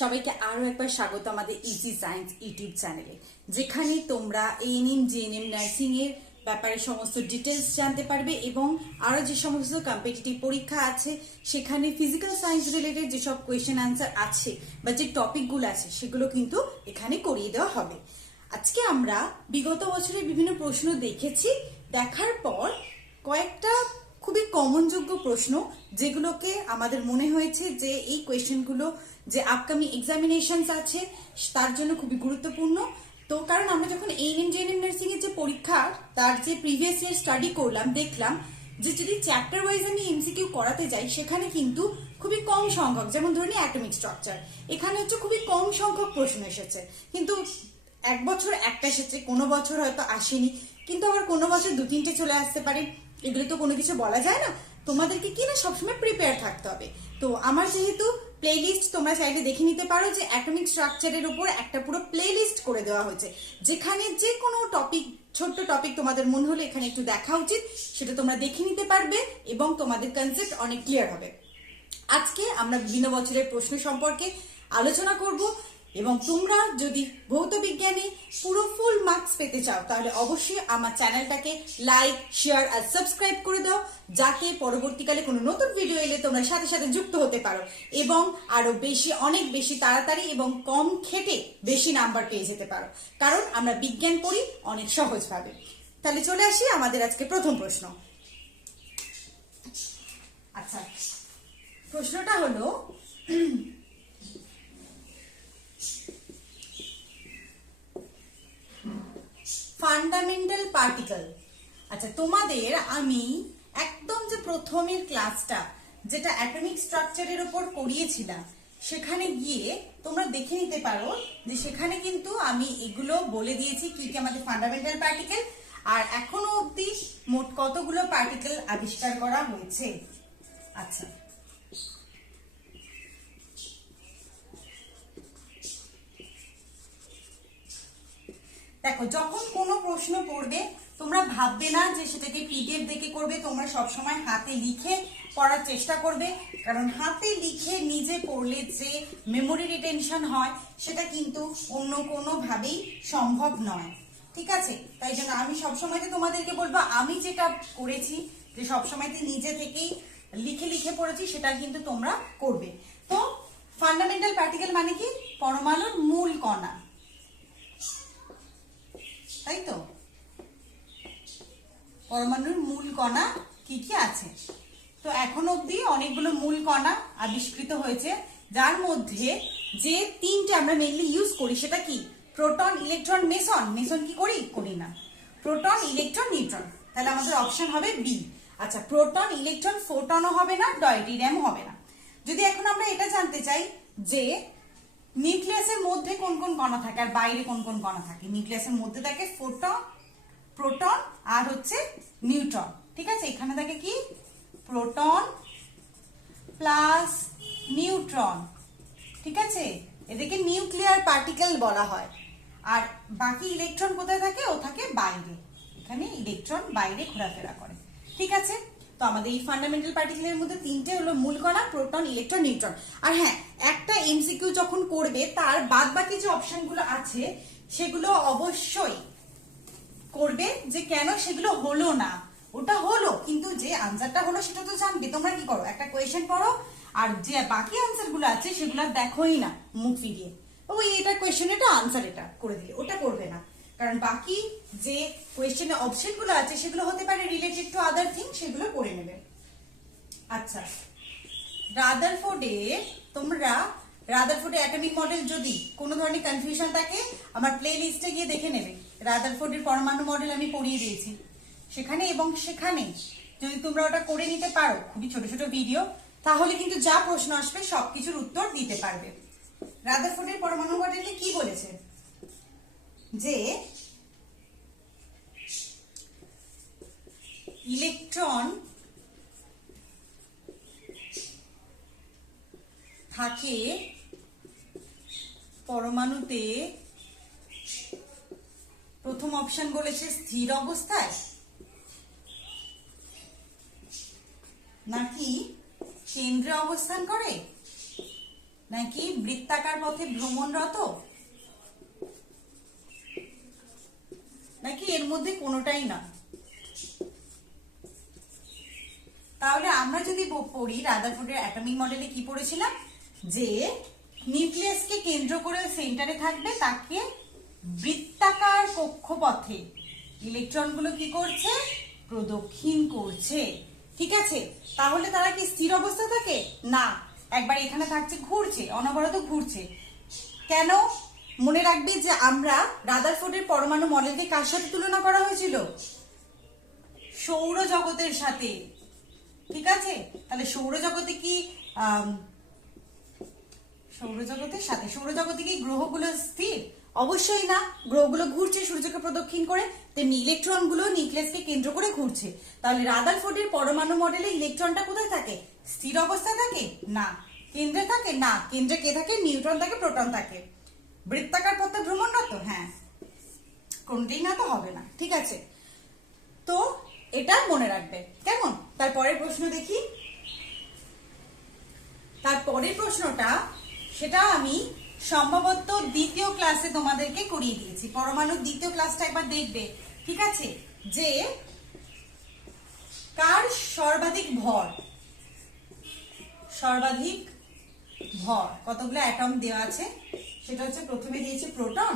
সবাইকে আরো একবার স্বাগত আমাদের ইজি সায়েন্স ইউটিউব চ্যানেলে, যেখানে তোমরা এএনএম জিএনএম নার্সিং এর ব্যাপারে সমস্ত ডিটেলস জানতে পারবে এবং আরো যে সমস্ত কম্পিটিটিভ পরীক্ষা আছে সেখানে ফিজিক্যাল সায়েন্স রিলেটেড যেসব কোয়েশ্চেন আনসার আছে বা যে টপিকগুলো আছে সেগুলো কিন্তু এখানে করিয়ে দেওয়া হবে। আজকে আমরা বিগত বছরের বিভিন্ন প্রশ্ন দেখেছি, দেখার পর কয়েকটা খুবই কমনযোগ্য প্রশ্ন যেগুলোকে আমাদের মনে হয়েছে যে এই কোয়েশ্চেনগুলো যে আপকামিং এক্সামিনেশনস আছে তার জন্য খুবই গুরুত্বপূর্ণ। তো কারণ আমরা যখন এএনএম জিএনএম নার্সিং এর যে পরীক্ষা তার যে প্রিভিয়াস ইয়ার স্টাডি করলাম, দেখলাম যে যদি চ্যাপ্টার ওয়াইজ আমি এমসিকিউ করাতে যাই সেখানে কিন্তু খুবই কম সংখ্যক, যেমন ধরে নিই অ্যাটমিক স্ট্রাকচার, এখানে হচ্ছে খুবই কম সংখ্যক প্রশ্ন এসেছে। কিন্তু এক বছর একটা এসেছে, কোনো বছর হয়তো আসেনি, কিন্তু আবার কোনো বছর দু তিনটে চলে আসতে পারে। এগুলো তো কোনো কিছু বলা যায় না, তোমাদেরকে কি না সবসময় প্রিপেয়ার থাকতে হবে। তো আমার যেহেতু প্লেলিস্ট তোমরা চাইলে দেখে নিতে পারো যে অ্যাটমিক স্ট্রাকচারের উপর একটা পুরো প্লেলিস্ট করে দেওয়া হয়েছে, যেখানে যে কোনো টপিক, ছোট্ট টপিক তোমাদের মনে হলে এখানে একটু দেখা উচিত সেটা তোমরা দেখে নিতে পারবে এবং তোমাদের কনসেপ্ট অনেক ক্লিয়ার হবে। আজকে আমরা বিভিন্ন বছরের প্রশ্ন সম্পর্কে আলোচনা করব এবং তোমরা যদি ভৌত বিজ্ঞানে পুরো ফুল মার্কস পেতে চাও তাহলে অবশ্যই আমার চ্যানেলটাকে লাইক, শেয়ার আর সাবস্ক্রাইব করে দাও, যাতে পরবর্তীকালে কোনো নতুন ভিডিও এলে তোমরা সাথে সাথে যুক্ত হতে পারো এবং আরো বেশি, অনেক বেশি তাড়াতাড়ি এবং কম খেটে বেশি নাম্বার পেয়ে যেতে পারো, কারণ আমরা বিজ্ঞান পড়ি অনেক সহজভাবে। তাহলে চলে আসি আমাদের আজকে প্রথম প্রশ্ন। আচ্ছা, প্রশ্নটা হলো ফান্ডামেন্টাল পার্টিকেল। আচ্ছা, তোমাদের আমি একদম যে প্রথমের ক্লাসটা যেটা অ্যাটমিক স্ট্রাকচারের উপর করিয়েছিলাম সেখানে গিয়ে তোমরা দেখে নিতে পারো যে সেখানে কিন্তু আমি এগুলো বলে দিয়েছি কি কি আমাদের ফান্ডামেন্টাল পার্টিকেল আর এখনো অবধি মোট কতগুলো পার্টিকেল আবিষ্কার করা হয়েছে। আচ্ছা, দেখো, যখন কোনো প্রশ্ন পড়বে তোমরা ভাববে না যে সেটাকে পিডিএফ দেখে করবে, তোমরা সবসময় হাতে লিখে পড়ার চেষ্টা করবে, কারণ হাতে লিখে নিজে পড়লে যে মেমোরি রিটেনশন হয় সেটা কিন্তু অন্য কোনো ভাবেই সম্ভব নয়। ঠিক আছে, তাই জন্য আমি সবসময় তোমাদেরকে বলবো আমি যেটা করেছি যে সবসময় নিজে থেকেই লিখে লিখে পড়েছি সেটা কিন্তু তোমরা করবে। তো ফান্ডামেন্টাল পার্টিকেল মানে কি? পরমাণুর মূল কণা, তাই তো? পরমাণুর মূল কণা কি কি আছে? তো এখন অবধি অনেকগুলো মূল কণা আবিষ্কৃত হয়েছে, যার মধ্যে যে তিনটে আমরা মেইনলি ইউজ করি সেটা কি? Proton, electron, Mason. মেসন কি করি না, প্রোটন, ইলেকট্রন, নিউট্রন। তাহলে আমাদের অপশন হবে বি। আচ্ছা, প্রোটন, ইলেকট্রন, ফোটনও হবে না, ডয়টেরিয়ামও হবে না। যদি এখন আমরা এটা জানতে চাই যে নিউক্লিয়াসের মধ্যে কোন কোন কণা থাকে আর বাইরে কোন কোন কণা থাকে, নিউক্লিয়াসের মধ্যে থাকে ফোটন, প্রোটন আর হচ্ছে নিউট্রন। ঠিক আছে, এখানে থাকে কি? Proton plus neutron. ঠিক আছে, এদেরকে নিউক্লিয়ার পার্টিকেল বলা হয়। আর বাকি ইলেকট্রন কোথায় থাকে? ও থাকে বাইরে, এখানে ইলেকট্রন বাইরে ঘোরাফেরা করে। ঠিক আছে, তো আমাদের এই ফান্ডামেন্টাল পার্টিকেলের মধ্যে তিনটে হলো মূল কণা, প্রোটন, ইলেকট্রন, নিউট্রন। আর হ্যাঁ, একটা এমসিকিউ যখন করবে তার বাদ বাকি যে অপশনগুলো আছে সেগুলো অবশ্যই করবে যে কেন সেগুলো হলো না। ওটা হলো কিন্তু যে আনসারটা হলো সেটা তো জানবে। তোমরা কি করো, একটা কোয়েশ্চেন পড়ো আর যে বাকি আনসার গুলো আছে সেগুলো দেখোই না মুখ ফিরিয়ে, ওই এটা কোয়েশ্চেন, এটা আনসার, এটা করে দিলে, ওটা করবে না। কারণ বাকি যে কোয়েশ্চেনের অপশন গুলো আছে সেগুলো হতে পারে রিলেটেড টু আদার থিং, সেগুলো করে নেবে। আচ্ছা, রাদারফোর্ডে তোমরা রাদারফোর্ডে অ্যাটমিক মডেল যদি কোনো ধরনের কনফিউশন থাকে আমার প্লে লিস্টে গিয়ে দেখে নেবে। রাদারফোর্ডের পরমাণু মডেল আমি পড়িয়ে দিয়েছি সেখানে, এবং সেখানে যদি তোমরা ওটা করে নিতে পারো, খুবই ছোট ছোট ভিডিও, তাহলে কিন্তু যা প্রশ্ন আসবে সবকিছুর উত্তর দিতে পারবে। রাদারফোর্ডের পরমাণু মডেলে কি বলেছে? যে ইলেকট্রন থাকে পরমাণুতে, প্রথম অপশন বলেছে স্থির অবস্থায় নাকি কেন্দ্রে অবস্থান করে নাকি বৃত্তাকার পথে ভ্রমণরত, নাকি এর মধ্যে কোনোটাই না? তাহলে আমরা যদি পড়ি রাদারফোর্ডের অ্যাটমিক মডেলে কি পড়েছিলাম, যে নিউক্লিয়াসকে কেন্দ্র করে সেন্টারে থাকবে, তাকে বৃত্তাকার কক্ষপথে ইলেকট্রনগুলো কি করছে, প্রদক্ষিণ করছে। ঠিক আছে, তাহলে তারা কি স্থির অবস্থা থাকে না, একবার এখানে থাকছে, ঘুরছে, অনবরত ঘুরছে। কেন? মনে রাখবে যে আমরা রাদারফোর্ডের পরমাণু মডেলকে কার সাথে তুলনা করা হয়েছিল, সৌরজগতের সাথে। ঠিক আছে, তাহলে সৌরজগতে কি সৌরজগতের সাথে, সৌরজগতে কি গ্রহগুলো স্থির? অবশ্যই না, গ্রহগুলো ঘুরছে সূর্যকে প্রদক্ষিণ করে, তেমনি ইলেকট্রনগুলো নিউক্লিয়াসকে কেন্দ্র করে ঘুরছে। তাহলে রাদারফোর্ডের পরমাণু মডেলে ইলেকট্রনটা কোথায় থাকে, স্থির অবস্থায় থাকে না, কেন্দ্রে থাকে না, কেন্দ্রে কে থাকে, নিউট্রন থাকে, প্রোটন থাকে। বৃত্তাকার পথে ভ্রমণরত, হ্যাঁ, কোনটাই না তো হবে না। ঠিক আছে, তো এটা মনে রাখবে, কেমন? তারপরের প্রশ্ন দেখি। তারপরের প্রশ্নটা, সেটা আমি সম্ভবত দ্বিতীয় ক্লাসে তোমাদেরকে করিয়ে দিয়েছি, পরমাণুর দ্বিতীয় ক্লাসটা একবার দেখবে। ঠিক আছে, যে কার সর্বাধিক ভর, সর্বাধিক ভর কতগুলো অ্যাটম দেওয়া আছে, সেটা হচ্ছে প্রথমে দিয়েছে প্রোটন,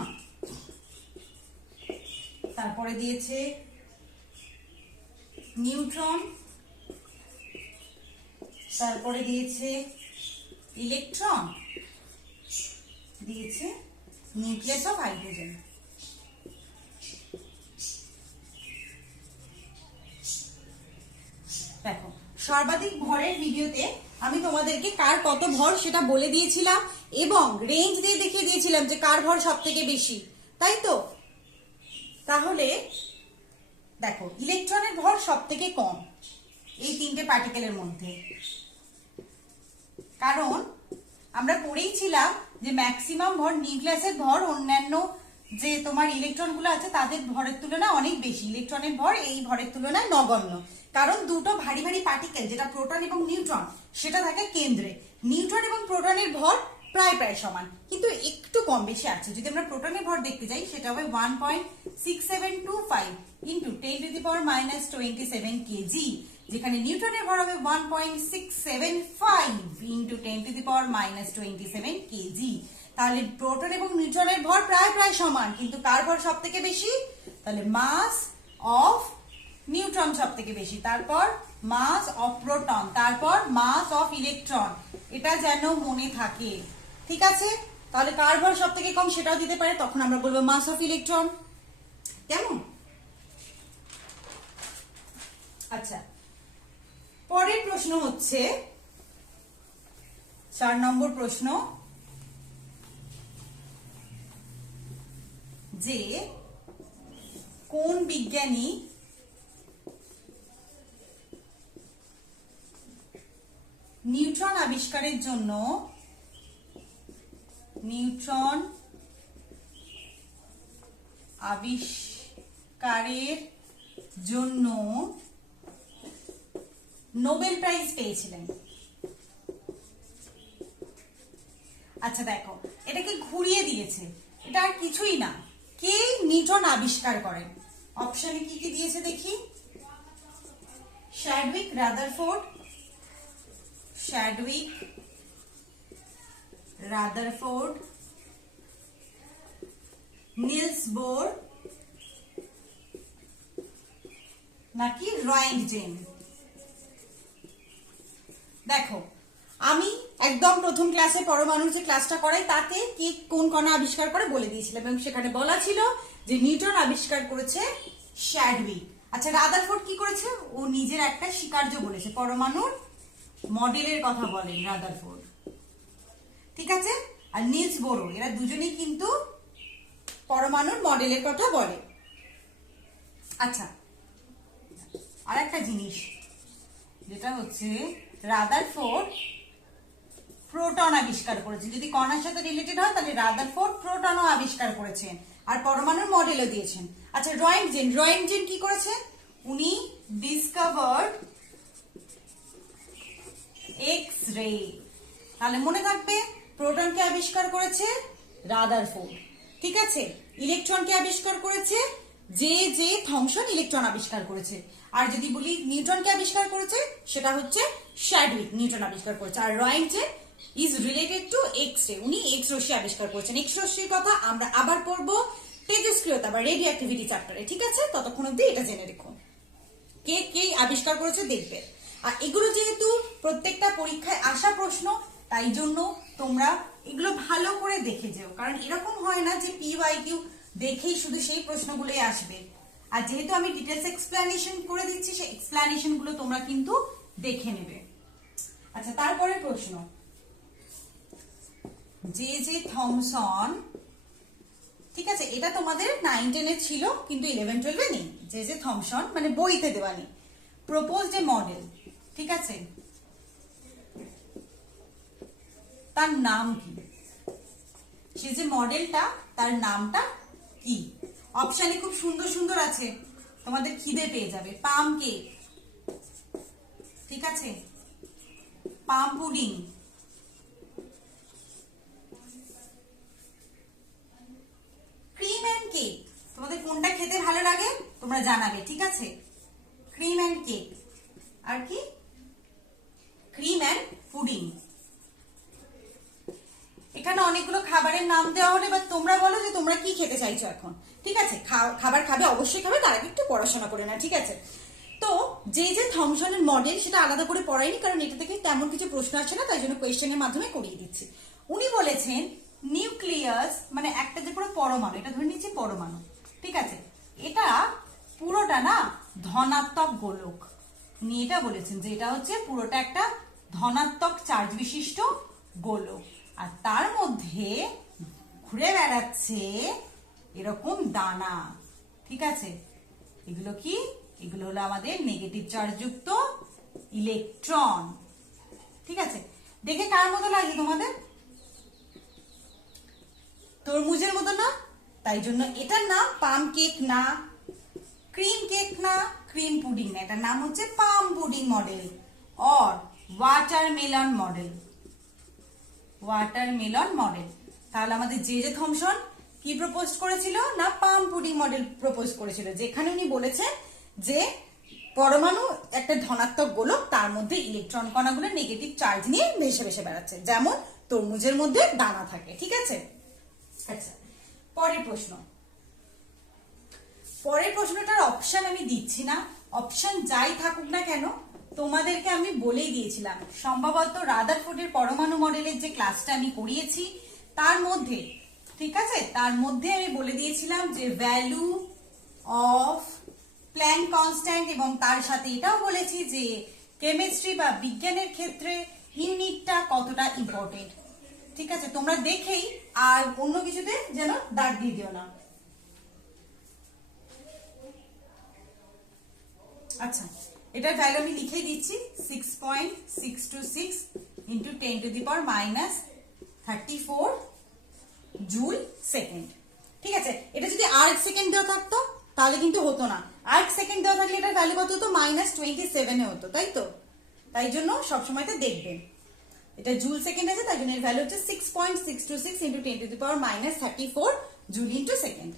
তারপরে দিয়েছে নিউট্রন, তারপরে দিয়েছে ইলেকট্রন, দিয়েছে নিউক্লিয়াস অফ হাইড্রোজেন। দেখো, সর্বাধিক ভরের ভিডিওতে আমি তোমাদেরকে কার কত ভর সেটা বলে দিয়েছিলাম এবং রেঞ্জ দিয়ে দেখিয়ে দিয়েছিলাম যে কার ভর সব থেকে বেশি, তাই তো? তাহলে দেখো, ইলেকট্রনের ভর সব থেকে কম এই তিনটে পার্টিকেলের মধ্যে, কারণ আমরা পড়েইছিলাম যে ম্যাক্সিমাম ভর, নিউক্লিয়াসের ভর অন্যান্য যে তোমার ইলেকট্রনগুলো আছে তাদের ভরের তুলনায় অনেক বেশি, ইলেকট্রনের ভর এই ভরের তুলনায় নগণ্য। কারণ দুটো ভারী ভারী পার্টিকেল, যেটা প্রোটন এবং নিউট্রন, সেটা থাকে কেন্দ্রে। নিউট্রন এবং প্রোটনের ভর প্রায় প্রায় সমান, কিন্তু একটু কম বেশি আছে। যদি আমরা প্রোটনের ভর দেখতে যাই, সেটা হবে 1.6725 ইন্টু 10⁻⁻27 কেজি, যেখানে নিউটনের ভর হবে 1.675 ইন্টু 10⁻⁻27 কেজি। তাহলে প্রোটন এবং নিউট্রনের ভর প্রায় প্রায় সমান, কিন্তু কার ভর সব থেকে বেশি? তাহলে মাস অফ নিউট্রন সব থেকে বেশি, তারপর মাস অফ প্রোটন, তারপর মাস অফ ইলেকট্রন। এটা যেন মনে থাকে। ঠিক আছে, তাহলে কার ভর সব থেকে কম সেটাও দিতে পারে, তখন আমরা বলবো মাস অফ ইলেকট্রন। কেমন? আচ্ছা, পরের প্রশ্ন হচ্ছে 4 নম্বর প্রশ্ন, যে কোন বিজ্ঞানী নিউট্রন আবিষ্কারের জন্য নোবেল প্রাইজ পেয়েছিলেন? আচ্ছা দেখো, এটাকে ঘুরিয়ে দিয়েছে, এটা আর কিছুই না, কে নিউটন আবিষ্কার করেন? অপশনে কি কি দিয়েছে দেখি। চ্যাডউইক রাদারফোর্ড, নিলস বোর, নাকি রয়েন্টজেন? দেখো, আমি একদম প্রথম ক্লাসে পরমাণুর যে ক্লাসটা করাই, তাতে কি কোন কণা আবিষ্কার করে বলে দিয়েছিলাম, এবং সেখানে বলা ছিল যে নিউটন আবিষ্কার করেছে চ্যাডউইক। আচ্ছা, রাদারফোর্ড কি করেছে? ও নিজের একটা স্বীকার্য বলেছে, পরমাণুর মডেলের কথা বলেন রাদারফোর্ড। ঠিক আছে, আর নিলস বোরও, এরা দুজনেই কিন্তু পরমাণুর মডেলের কথা বলে। আচ্ছা, আর একটা জিনিস যেটা হচ্ছে, রাদারফোর্ড প্রোটন আবিষ্কার করেছে। যদি কণার সাথে রিলেটেড হয়, তাহলে রাদারফোর্ড প্রোটনও আবিষ্কার করেছেন আর পরমাণুর মডেলও দিয়েছেন। আচ্ছা, রয়েন্টজেন কি করেছেন? উনি ডিসকভার্ড এক্স রে। তাহলে মনে থাকবে প্রোটনকে আবিষ্কার করেছে রাদারফোর্ড, ঠিক আছে। ইলেকট্রনকে আবিষ্কার করেছে জে থমসন, ইলেকট্রন আবিষ্কার করেছে। আর যদি বলি নিউটনকে আবিষ্কার করেছে সেটা হচ্ছে শ্যাডউইক, নিউটন আবিষ্কার করেছে। আর Roentgen is related to X ray, উনি এক্স রশ্মি আবিষ্কার করেছেন। এক্স রশ্মির কথা আমরা আবার পড়বো তেজস্ক্রিয়তা বা রেডিও অ্যাক্টিভিটি চ্যাপ্টারে, ঠিক আছে। ততক্ষণ অব্দি এটা জেনে রেখো, কে কে আবিষ্কার করেছে দেখবে। আর এগুলো যেহেতু প্রত্যেকটা পরীক্ষায় আসা প্রশ্ন, তাই জন্য তোমরা এগুলো ভালো করে দেখে যেও, কারণ এরকম হয় না যে PYQ দেখেই শুধু সেই প্রশ্নগুলোই আসবে। আর যেহেতু আমি ডিটেলস এক্সপ্লেনেশন করে দিচ্ছি, সেই এক্সপ্লেনেশন গুলো তোমরা কিন্তু দেখে নেবে। আচ্ছা, তারপরে প্রশ্ন, জে থমসন, ঠিক আছে, এটা তোমাদের 9-10 ছিল কিন্তু 11-12 নেই। জে থমসন মানে বইতে দেওয়া নেই। প্রপোজড এ মডেল, ঠিক আছে, তার নাম কি? সে যে মডেলটা, তার নামটা কি? অপশনে খুব সুন্দর সুন্দর আছে, তোমাদের খিদে পেয়ে যাবে। পাম কেক, ঠিক আছে, পাম পুডিং, ক্রিম অ্যান্ড কেক। তোমাদের কোনটা খেতে ভালো লাগে তোমরা জানাবে, ঠিক আছে। ক্রিম অ্যান্ড কেক, আর কি ক্রিম অ্যান্ড পুডিং। এখানে অনেকগুলো খাবারের নাম দেওয়া হলে, বা তোমরা বলো যে তোমরা কি খেতে চাইছো এখন, ঠিক আছে। খাবার খাবে, অবশ্যই খাবে, তার আগে একটু পড়াশোনা করে না, ঠিক আছে। তো যে থমসনের মডেল সেটা আলাদা করে পড়াইনি, কারণ এটা থেকে তেমন কিছু প্রশ্ন আসছে না, তাই জন্য কোয়েশ্চেনের মাধ্যমে করিয়ে দিচ্ছি। উনি বলেছেন নিউক্লিয়াস মানে একটা যে পুরো পরমাণু, এটা ধরে নিচ্ছি পরমাণু, ঠিক আছে, এটা পুরোটা না ধনাত্মক গোলক। উনি এটা বলেছেন যে এটা হচ্ছে পুরোটা একটা ধনাত্মক চার্জ বিশিষ্ট গোলক, আর তার মধ্যে ঘুরে বেড়াচ্ছে এরকম দানা, ঠিক আছে। এগুলো কি? এগুলো হলো আমাদের নেগেটিভ চার্জ যুক্ত ইলেকট্রন, ঠিক আছে। দেখে কার মতো লাগে তোমাদের? তরমুজের মতো না? তাই জন্য এটার নাম পাম কেক না, ক্রিম কেক না, ক্রিম পুডিং না, এটার নাম হচ্ছে palm pudding model or watermelon model, watermelon model. তাহলে আমাদের জে থমসন কি প্রপোজ করেছিল না পাম পুডিং মডেল প্রপোজ করেছিল, যেখানে উনি বলেছেন যে পরমাণু একটা ধনাত্মক গোলক, তার মধ্যে ইলেকট্রন কণাগুলো নেগেটিভ চার্জ নিয়ে ভেসে ভেসে বেড়াচ্ছে, যেমন তরমুজের মধ্যে দানা থাকে, ঠিক আছে। আচ্ছা, পরের প্রশ্ন। পরের প্রশ্নটার অপশন আমি দিচ্ছি না, অপশন যাই থাকুক না কেন তোমাদেরকে আমি বলেই দিয়েছিলাম, সম্ভবত রাদারফোর্ডের পরমাণু মডেলের যে ক্লাসটা আমি করিয়েছি তার মধ্যে, ঠিক আছে, তার মধ্যে আমি বলে দিয়েছিলাম যে ভ্যালু অফ প্ল্যাঙ্ক কনস্ট্যান্ট, এবং তার সাথে এটাও বলেছি যে কেমিস্ট্রি বা বিজ্ঞানের ক্ষেত্রে ইউনিটটা কতটা ইম্পর্টেন্ট, ঠিক আছে। তোমরা দেখেই আর অন্য কিছুতে যেন দাগ দিয়ে দিও না। আচ্ছা, এটার ভ্যালু আমি লিখে দিচ্ছি 6.626 ইন্টু 10⁻⁻34 জুল সেকেন্ড, ঠিক আছে। এটা যদি আর্ক সেকেন্ড দেওয়া থাকতো তাহলে কিন্তু হতো না, আর্ক সেকেন্ড দেওয়া থাকলে এটার ভ্যালু কত হতো? -27 এ হতো, তাই তো। তাই জন্য সবসময় তো দেখবেন এটা জুল সেকেন্ড আছে, তাই জন্য এর ভ্যালু হচ্ছে 6.626 ইন্টু 10⁻⁻34 জুল ইন্টু সেকেন্ড।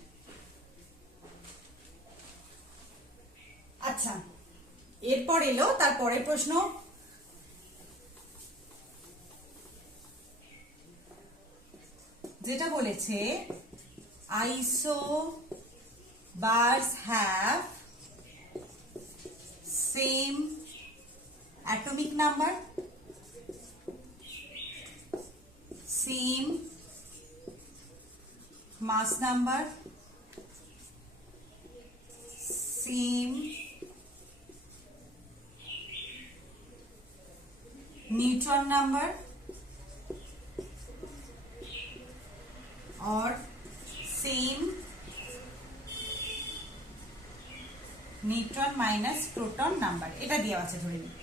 আচ্ছা, এরপর এলো তার পরের প্রশ্ন, যেটা বলেছে isobars have same atomic number, same mass number, same neutron number or same neutron minus proton number, এটা দেওয়া আছে ধরে নিই।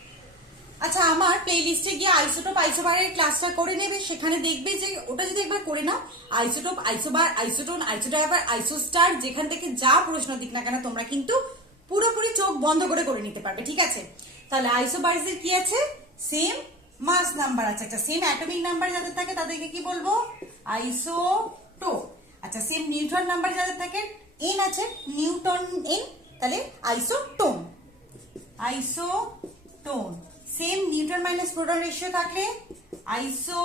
আচ্ছা, আমার প্লে লিস্টে গিয়ে আইসোটোপ আইসোবারের ক্লাসটা করে নেবে, সেখানে দেখবে যে ওটা যদি একবার করে নাও, আইসোটোপ আইসোবার আইসোটোন আইসোটোপ আইসোস্টার, যেখান থেকে যা প্রশ্ন দিক না কেন তোমরা কিন্তু পুরোপুরি চোখ বন্ধ করে নিতে পারবে, ঠিক আছে। তাহলে আইসোবার্সের কি আছে? সেম মাস নাম্বার আছে। আচ্ছা সেম অ্যাটমিক নাম্বার যাদের থাকে তাদেরকে কি বলবো? আইসোটোপ। আচ্ছা সেম নিউট্রন নাম্বার যাদের থাকে, এন আছে, নিউটন এন, তাহলে isotone. Isotone. Same neutron minus proton ratio থাকলে আইসো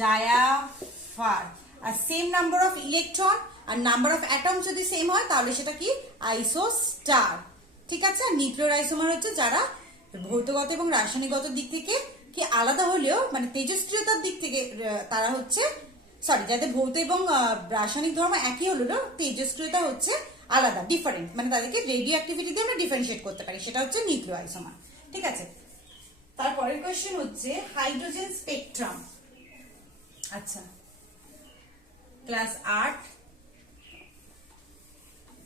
ডায়াফার। আর সেম নাম্বার অফ ইলেকট্রন আর নাম্বার অফ অ্যাটম যদি সেম হয় তাহলে সেটা কি? আইসোস্টার। ঠিক আছে। নিউক্লিয়ার আইসোমার হচ্ছে যারা ভৌতগত এবং রাসায়নিকগত দিক থেকে কি আলাদা হলেও মানে তেজস্ক্রিয়তার দিক থেকে তারা হচ্ছে সরি যাদের ভৌত এবং রাসায়নিক ধর্ম একই হলেও তেজস্ক্রিয়তা হচ্ছে আলাদা, ডিফারেন্ট, মানে তাদেরকে রেডিও অ্যাক্টিভিটি দিয়ে আমরা ডিফারেন্সিয়েট করতে পারি, সেটা হচ্ছে নিউক্লিয়ার আইসোমার। ঠিক আছে। তারপরের কোয়েশ্চেন হচ্ছে হাইড্রোজেন স্পেকট্রাম। আচ্ছা ক্লাস 8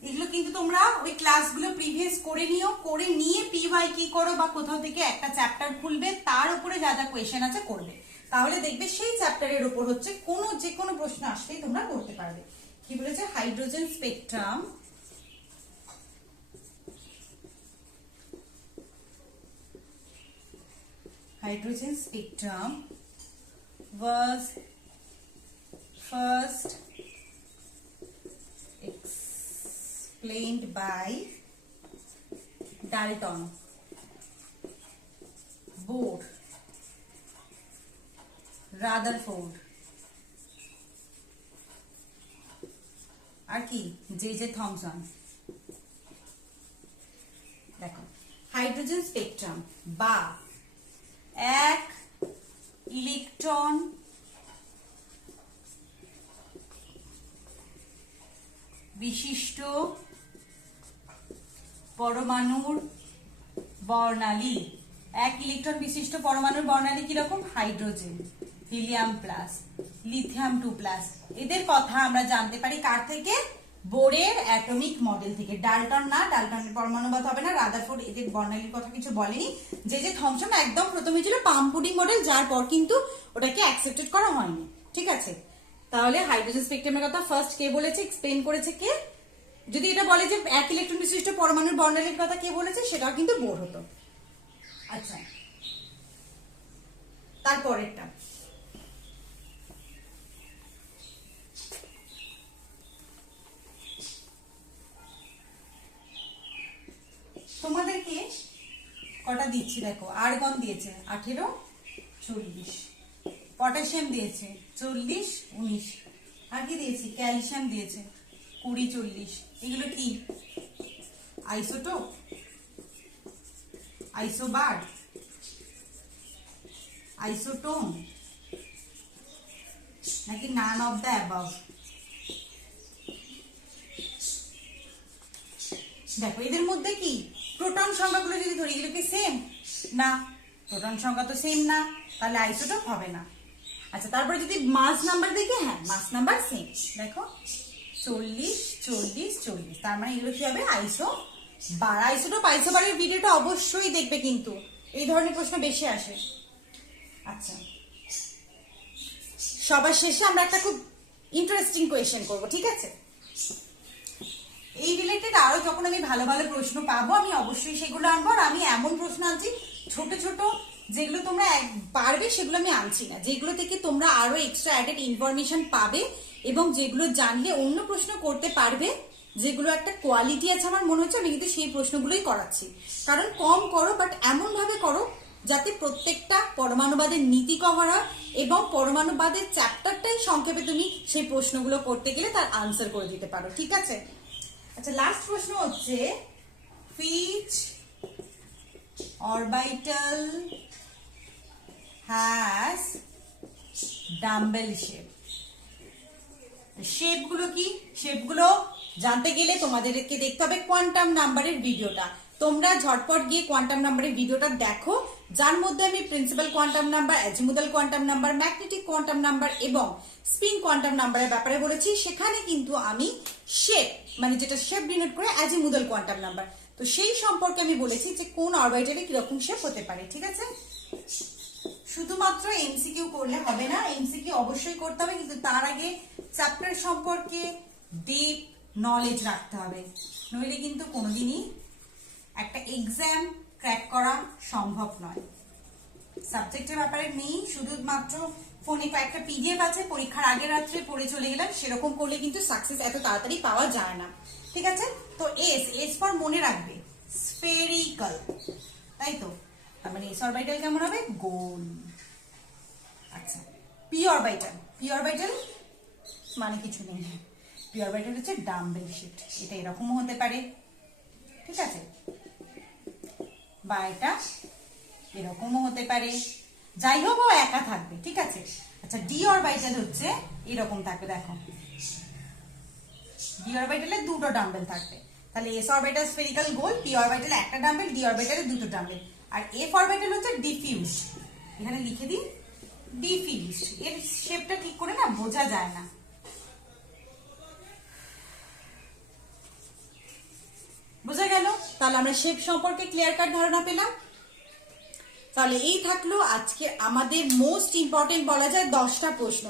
এগুলো কিন্তু তোমরা ওই ক্লাসগুলো প্রিভিয়াস করে নিও, করে নিয়ে পিওয়াই কি করো বা কোথাও থেকে একটা চ্যাপ্টার খুলবে, তার উপরে যা যা কোয়েশ্চেন আছে করবে, তাহলে দেখবে সেই চ্যাপ্টারের উপর হচ্ছে যে কোনো প্রশ্ন আসলেই তোমরা করতে পারবে। কি বলেছে? Hydrogen spectrum was first explained by Dalton, Bohr, Rutherford আর কি জে থমসন। দেখো হাইড্রোজেন স্পেকট্রাম বা এক ইলেকট্রন বিশিষ্ট পরমাণুর বর্ণালী। এক ইলেকট্রন বিশিষ্ট পরমাণুর বর্ণালী কিরকম? Hydrogen, helium plus, lithium 2+। এদের কথা আমরা জানতে পারি কার থেকে? বোরের অ্যাটমিক মডেল থেকে। ডাল্টন না, ডাল্টনের পরমাণুবাদ হবে না, রাদারফোর্ড এদের বর্ণালীর কথা কিছু বলেনি। যে থমসন একদম প্রথমে ছিল পাম্পুডিং মডেল, যার পর কিন্তু ওটাকে অ্যাকসেপ্টেড করা হয়নি। ঠিক আছে। তাহলে হাইড্রোজেন স্পেকট্রামের কথা ফার্স্ট কে বলেছে, এক্সপ্লেইন করেছে কে? যদি এটা বলে যে এক ইলেকট্রন বিশিষ্ট পরমাণুর বর্ণালীর কথা কে বলেছে, সেটাও কিন্তু বোর হতো। আচ্ছা তারপরেরটা তোমাদেরকে কটা দিচ্ছি দেখো। আর্গন দিয়েছে 18, 40, পটাশিয়াম দিয়েছে 40, 19, আর কি দিয়েছি? ক্যালসিয়াম দিয়েছে 20, 40। এগুলো কি? আইসোটোপ, আইসোবার, আইসোটোন নাকি নান অফ দ্য অ্যাবাভ? দেখো এদের মধ্যে কি প্রোটন সংখ্যাগুলো যদি ধরি, এগুলো কি সেম? না, প্রোটন সংখ্যা তো সেম না, তাহলে আইসোটোপ হবে না। আচ্ছা তারপরে যদি মাস নাম্বার দেখি, হ্যাঁ মাস নাম্বার সেম। দেখো 40, 40, 40, তার মানে এগুলো কি হবে? আইসোবার। আইসোটোপ আইসোবারের ভিডিওটা অবশ্যই দেখবে, কিন্তু এই ধরনের প্রশ্ন বেশি আসে। আচ্ছা সবার শেষে আমরা একটা খুব ইন্টারেস্টিং কোয়েশ্চেন করব, ঠিক আছে? এই রিলেটেড আরো যখন আমি ভালো ভালো প্রশ্ন পাবো আমি অবশ্যই সেগুলো আনবো। আর আমি এমন প্রশ্ন আনছি ছোট ছোট যেগুলো তোমরা পারবে সেগুলো আমি আনছি না, যেগুলো থেকে তোমরা আরো এক্সট্রা অ্যাডেড ইনফরমেশন পাবে এবং যেগুলো জানলে অন্য প্রশ্ন করতে পারবে, যেগুলো একটা কোয়ালিটি আছে আমার মনে হচ্ছে, আমি কিন্তু সেই প্রশ্নগুলোই করাচ্ছি। কারণ কম করো বাট এমন ভাবে করো যাতে প্রত্যেকটা পরমাণুবাদের নীতি কভার হয় এবং পরমাণুবাদের চ্যাপ্টারটাই সংক্ষেপে তুমি সেই প্রশ্নগুলো করতে গেলে তার আনসার করে দিতে পারো। ঠিক আছে। আচ্ছা লাস্ট প্রশ্ন হচ্ছে which orbital has dumbbell shape? শেপগুলো কি? শেপগুলো জানতে গেলে তোমাদেরকে দেখতে হবে কোয়ান্টাম নাম্বারের ভিডিওটা। তোমরা ঝটপট গিয়ে কোয়ান্টাম নাম্বারের ভিডিওটা দেখো, যার মধ্যে আমি principal quantum number, azimuthal quantum number, magnetic quantum number এবং স্পিন কোয়ান্টাম নাম্বারের ব্যাপারে বলেছি। সেখানে কিন্তু আমি শেপ মানে যেটা শেপ ডিনোট করে অ্যাজিমুদাল কোয়ান্টাম নাম্বার, তো সেই সম্পর্কে আমি বলেছি যে কোন অরবিটালে কিরকম শেপ হতে পারে। ঠিক আছে। শুধুমাত্র এমসিকিউ করলে হবে না, এমসিকিউ অবশ্যই করতে হবে, কিন্তু তার আগে চ্যাপ্টার সম্পর্কে ডিপ নলেজ রাখতে হবে, নইলে কিন্তু কোনোদিনই একটা এক্সাম ক্র্যাক করা সম্ভব নয়। সাবজেক্টের ব্যাপারে নেই, শুধুমাত্র ফোনে কয়েকটা পিডিএফ আছে, পরীক্ষার আগের রাত্রে পড়ে চলে গেলাম, সেরকম করলে কিন্তু সাকসেস এত তাড়াতাড়ি পাওয়া যায় না। ঠিক আছে, তো এস ফর মনে রাখবে স্ফেরিক্যাল, তাই তো, তার মানে এস অরবিটাল কেমন হবে? গোল। আচ্ছা, পি অরবিটাল মানে কিছু নেই, পি অরবিটাল হচ্ছে ডাম্বেল শেপ, এটা এরকমও হতে পারে, ঠিক আছে, বা এটা এরকমও হতে পারে, যাই হোক ও একা থাকবে, ঠিক আছে। আচ্ছা, ডি অরবিটাল হচ্ছে এরকম থাকবে, দেখো ডি অরবিটালে দুটো ডাম্বেল থাকবে, তাহলে এস অরবিটাল স্ফেরিক্যাল গোল, পি অরবিটালে একটা ডাম্বেল, ডি অরবিটালে দুটো ডাম্বেল। আর এফ অরবিটাল হচ্ছে ডিফিউজ, এখানে লিখে দিই ডিফিউজ, এর শেপটা ঠিক করে না বোঝা যায় না। বোঝা গেল? তাহলে আমরা শেপ সম্পর্কে ক্লিয়ার কাট ধারণা পেলাম। তাহলে এই থাকলো আজকে আমাদের মোস্ট ইম্পর্টেন্ট বলা যায় 10টা প্রশ্ন।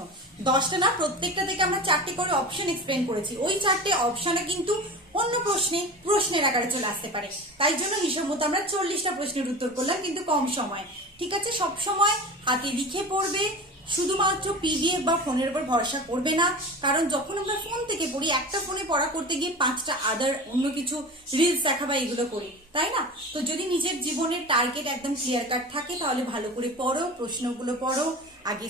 10টা না, প্রত্যেকটা থেকে আমরা 4টে করে অপশন এক্সপ্লেন করেছি, ওই 4টে অপশনে কিন্তু অন্য প্রশ্নের আকারে চলে আসতে পারে, তাই জন্য হিসাব মতো আমরা 40টা প্রশ্নের উত্তর করলাম, কিন্তু কম সময়। ঠিক আছে, সব সময় হাতে লিখে পড়বে, শুধুমাত্র পিডিএফ বা ফোনের উপর ভরসা করবে না, কারণ যখন আমরা ফোন থেকে পড়ি, একটা ফোনে পড়া করতে গিয়ে 5টা আদার অন্য কিছু রিলস দেখা বা এগুলো করি, তাই না? তো যদি নিজের জীবনের টার্গেট একদম ক্লিয়ার কাট থাকে, তাহলে ভালো করে পড়ো, প্রশ্নগুলো পড়ো, আগে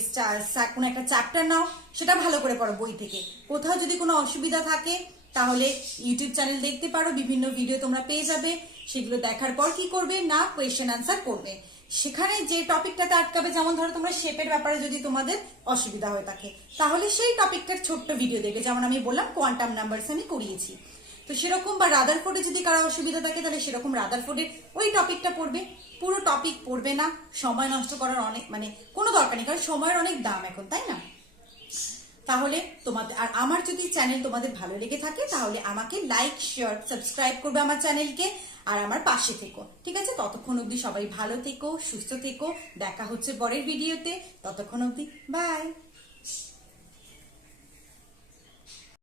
কোনো একটা চ্যাপ্টার নাও, সেটা ভালো করে পড়ো বই থেকে। কোথাও যদি কোনো অসুবিধা থাকে তাহলে ইউটিউব চ্যানেল দেখতে পারো, বিভিন্ন ভিডিও তোমরা পেয়ে যাবে, সেগুলো দেখার পর কি করবে না, কোয়েশ্চেন আনসার করবে। সেখানে যে টপিকটাতে আটকাবে, যেমন ধরো তোমরা শেপের ব্যাপারে যদি তোমাদের অসুবিধা হয়ে থাকে, তাহলে সেই টপিকটার ছোট্ট ভিডিও দেখবে, যেমন আমি বললাম কোয়ান্টাম নাম্বারস আমি করিয়েছি, তো সেরকম, বা রাদারফোর্ডে যদি কারো অসুবিধা থাকে তাহলে সেরকম রাদারফোর্ডের ওই টপিকটা পড়বে, পুরো টপিক পড়বে না, সময় নষ্ট করার অনেক কোনো দরকার নেই, কারণ সময়ের অনেক দাম এখন, তাই না? তাহলে তোমাদের, আর আমার যদি চ্যানেল তোমাদের ভালো লেগে থাকে তাহলে আমাকে লাইক, শেয়ার, সাবস্ক্রাইব করবে আমার চ্যানেলকে, আর আমার পাশে থেকো, ঠিক আছে? ততক্ষণ অবধি সবাই ভালো থেকো, সুস্থ থেকো, দেখা হচ্ছে পরের ভিডিওতে, ততক্ষণ অবধি বাই।